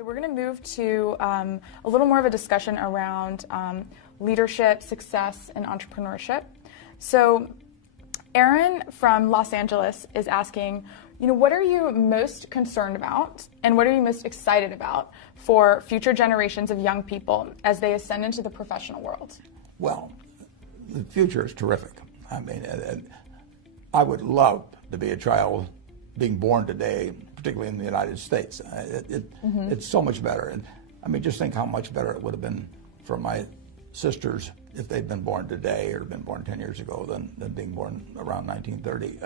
So we're going to move to a little more of a discussion around leadership, success, and entrepreneurship. So Aaron from Los Angeles is asking, what are you most concerned about and what are you most excited about for future generations of young people as they ascend into the professional world? Well, the future is terrific. I mean, I would love to be a child being born today, particularly in the United States. It's so much better. And I mean, just think how much better it would have been for my sisters if they'd been born today or been born 10 years ago than being born around 1930.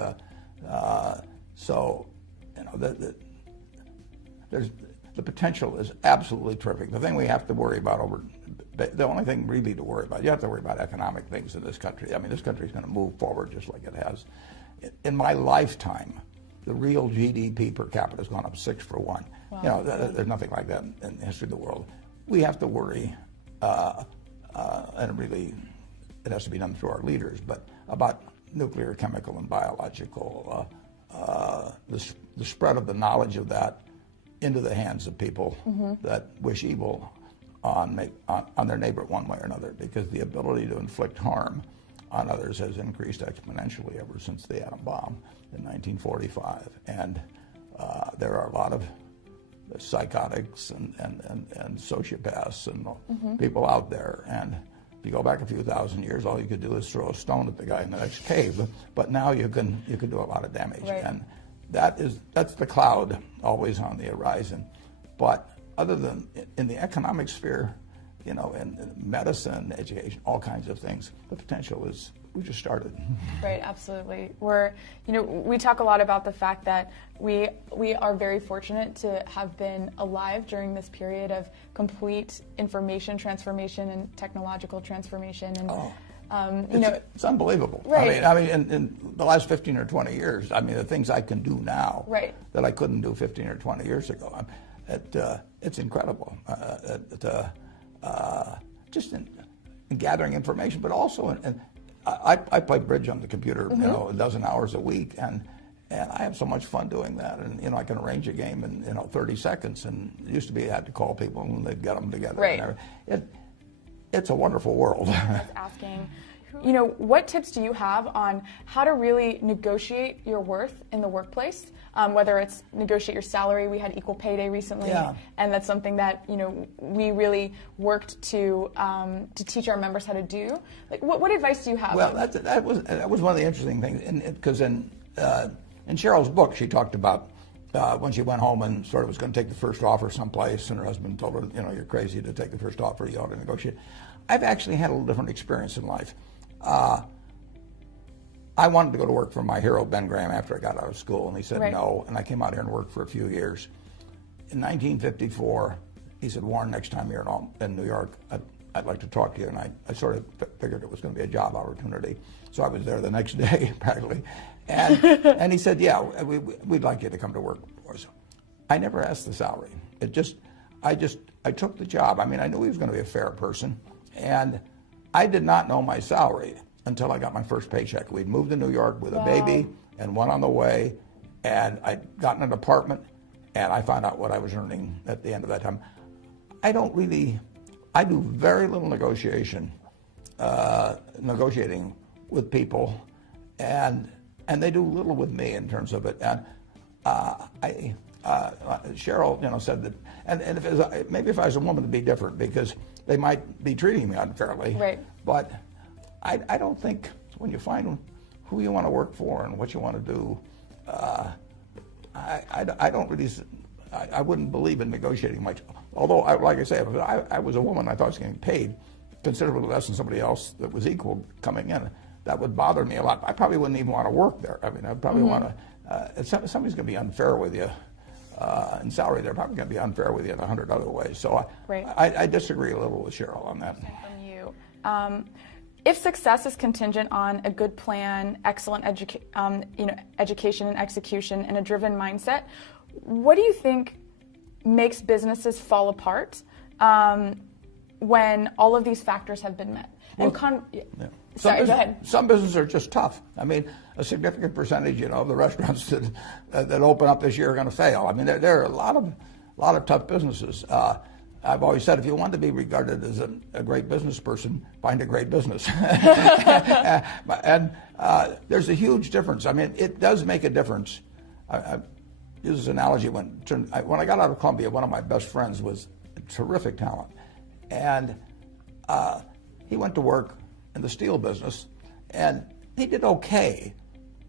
So, the potential is absolutely terrific. The thing we have to worry about the only thing really to worry about, you have to worry about economic things in this country. I mean, this country is going to move forward just like it has. In my lifetime, the real GDP per capita has gone up 6 for 1. Wow. There's nothing like that in the history of the world. We have to worry, and really, it has to be done through our leaders, but about nuclear, chemical, and biological, the spread of the knowledge of that into the hands of people that wish evil on their neighbor one way or another, because the ability to inflict harm on others has increased exponentially ever since the atom bomb in 1945. And there are a lot of psychotics and sociopaths and people out there. And if you go back a few thousand years, all you could do is throw a stone at the guy in the next cave. But now you can do a lot of damage. Right. And that's the cloud always on the horizon. But other than in the economic sphere, in medicine, education, all kinds of things, the potential is, we just started. Right, absolutely. We talk a lot about the fact that we are very fortunate to have been alive during this period of complete information transformation and technological transformation. And it's unbelievable. Right. I mean, in the last 15 or 20 years, I mean, the things I can do now right. that I couldn't do 15 or 20 years ago, it's incredible. Just in gathering information, but also I play bridge on the computer, a dozen hours a week, and I have so much fun doing that. And I can arrange a game in 30 seconds. And it used to be I had to call people and they'd get them together. Right. It's a wonderful world. I was asking, what tips do you have on how to really negotiate your worth in the workplace? Whether it's negotiate your salary. We had Equal Pay Day recently, and that's something that we really worked to teach our members how to do. Like, what advice do you have? Well, that was one of the interesting things, because in Cheryl's book she talked about when she went home and sort of was going to take the first offer someplace, and her husband told her, you're crazy to take the first offer. You ought to negotiate. I've actually had a little different experience in life. I wanted to go to work for my hero, Ben Graham, after I got out of school, and he said no, and I came out here and worked for a few years. In 1954, he said, Warren, next time you're in New York, I'd like to talk to you, and I sort of figured it was going to be a job opportunity, so I was there the next day, practically, and he said, yeah, we'd like you to come to work for us. I never asked the salary. I took the job. I mean, I knew he was going to be a fair person, and I did not know my salary until I got my first paycheck. We'd moved to New York with a baby and one on the way, and I'd gotten an apartment, and I found out what I was earning at the end of that time. I do very little negotiating with people, and they do little with me in terms of it. And Cheryl, said that, and maybe if I was a woman, it'd be different, because they might be treating me unfairly. Right. But I don't think when you find who you want to work for and what you want to do, I don't really, I wouldn't believe in negotiating much. Although, like I say, if I was a woman, I thought I was getting paid considerably less than somebody else that was equal coming in. That would bother me a lot. I probably wouldn't even want to work there. I mean, I'd probably want to, if somebody's going to be unfair with you in salary, they're probably going to be unfair with you in 100 other ways. So I disagree a little with Cheryl on that. From you. If success is contingent on a good plan, excellent education and execution, and a driven mindset, what do you think makes businesses fall apart when all of these factors have been met? Sorry, go ahead. Some businesses are just tough. I mean, a significant percentage, of the restaurants that open up this year are going to fail. I mean, there are a lot of lot of tough businesses. I've always said, if you want to be regarded as a great business person, find a great business. And there's a huge difference. I mean, it does make a difference. I use this analogy when I got out of Columbia, one of my best friends was a terrific talent. And he went to work in the steel business, and he did okay,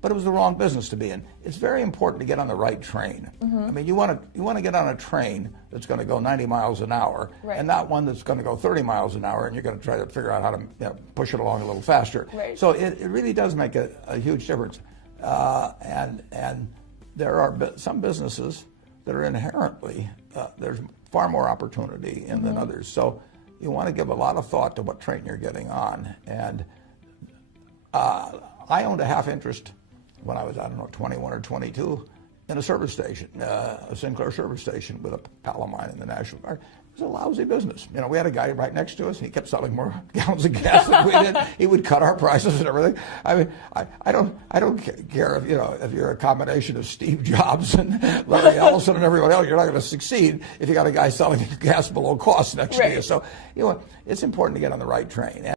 but it was the wrong business to be in. It's very important to get on the right train. I mean, you want to get on a train that's going to go 90 miles an hour, and not one that's going to go 30 miles an hour, and you're going to try to figure out how to push it along a little faster. So it really does make a huge difference. And there are some businesses that are inherently, there's far more opportunity in than others. So you want to give a lot of thought to what train you're getting on. And I owned a half interest when I was, 21 or 22, in a service station, a Sinclair service station with a pal of mine in the National Guard. It was a lousy business. We had a guy right next to us, and he kept selling more gallons of gas than we did. He would cut our prices and everything. I mean, I don't care if you're a combination of Steve Jobs and Larry Ellison and everyone else. You're not going to succeed if you got a guy selling gas below cost next to you. So it's important to get on the right train.